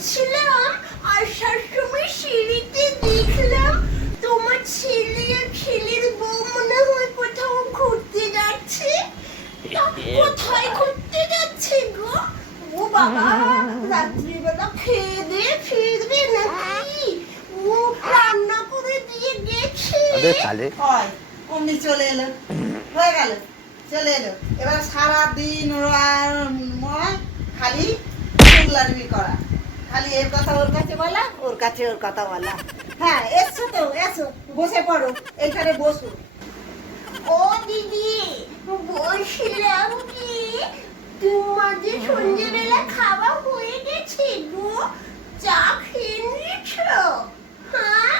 যাচ্ছিলাম, আসার সময় সিঁড়িতে দেখলাম তোমার ছেলে আর ছেলের বউ মনে হয় কোথাও ঘুরতে যাচ্ছে। তা কোথায় ঘুরতে যাচ্ছে গো? ও বাবা, রাত্রিবেলা খেয়ে দিয়ে ফিরবে নাকি? ও রান্না করে দিয়ে গেছে। হয় অমনি চলে এলো, হয়ে গেল, চলে এলো। এবার সারাদিন ওরা খালি চুগলামি করা, খালি এর কথা ওর কাছে বলা, ওর কাছে ওর কথা বলা। হ্যাঁ, এসছো তো, এসো, বসে পড়ো, এইখানে বসো। ও দিদি, বলছিলাম কি তোমাদের সন্ধ্যেবেলা খাওয়া হয়ে গেছে গো? চা খেয়ে নিয়েছো? হ্যাঁ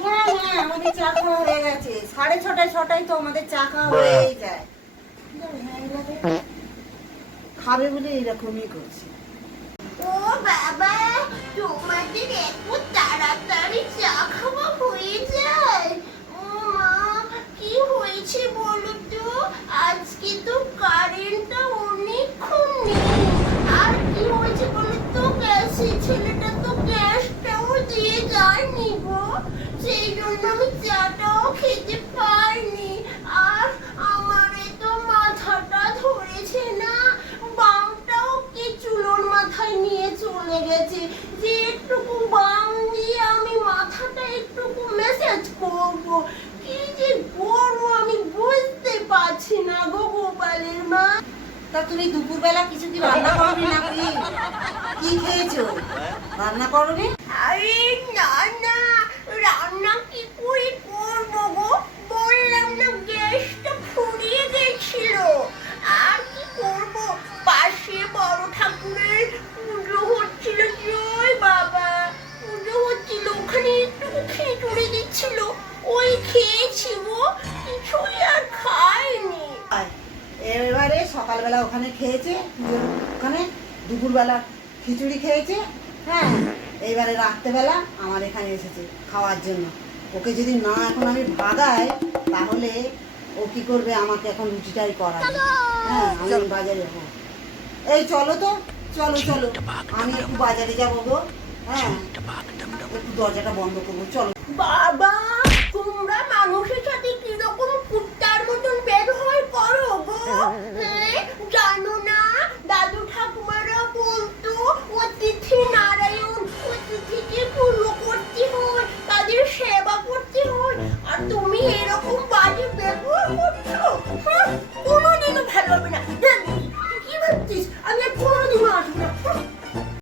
হ্যাঁ হ্যাঁ, আমাদের চা খাওয়া হয়ে গেছে। 6:30 তো আমাদের চা খাওয়া হয়েই যায়। খাবে বলে এরকমই করছে। ও বাবা, তোমাদের এত তাড়াতাড়ি চা খাওয়া হয়ে যায়? ও মা, কি হয়েছে বলো তো? আজকে তো কারেন্টটা অনেকক্ষণ নেই। আর কি হয়েছে বলো তো? গ্যাসের ছেলেটা তো গ্যাসটাও দিয়ে যায়নি গো, সেই জন্য আমি চাটাও খেতে পাইনি। আর আমার তো মাথাটা ধরেছে না, বামটাও কি চুলোর মাথায় নিয়ে চলে গেছে, যে একটুকু বাম দিয়ে আমি মাথাটা একটুকু মেসেজ করব। কি যে করবো আমি বুঝতে পারছি না গো গোপালের মা। তা তুমি দুপুরবেলা কিছু কি রান্না করবি নাকি? কি খেয়েছো? রান্না করবি? আরে না না, রান্না কি করে করবো গো? বললাম না গ্যাসটা ফুরিয়ে গেছিল। আর কি করব, পাশে বড় ঠাকুরের পুজো হচ্ছিল, জয় বাবা, পুজো হচ্ছিল, ওখানে একটু খিচুড়ি দিচ্ছিল, ওই খেয়েছি গো, কিছুই আর খাইনি। এবারে সকালবেলা ওখানে খেয়েছে, পুজোর ওখানে, দুপুরবেলা খিচুড়ি খেয়েছে। হ্যাঁ, এইবারে রাত্রেবেলা আমার এখানে এসেছে খাওয়ার জন্য। ওকে যদি না এখন আমি ভাগাই, তাহলে ও কি করবে, আমাকে এখন রুটিটাই করাবে। হ্যাঁ, আমি বাজারে যাবো। এই চলো তো, চলো চলো, আমি একটু বাজারে যাবো গো। হ্যাঁ, একটু দরজাটা বন্ধ করবো, চলো। বাবা, তোমরা মানুষের সাথে কিরকম কুত্তার মতন ব্যবহার করো গো?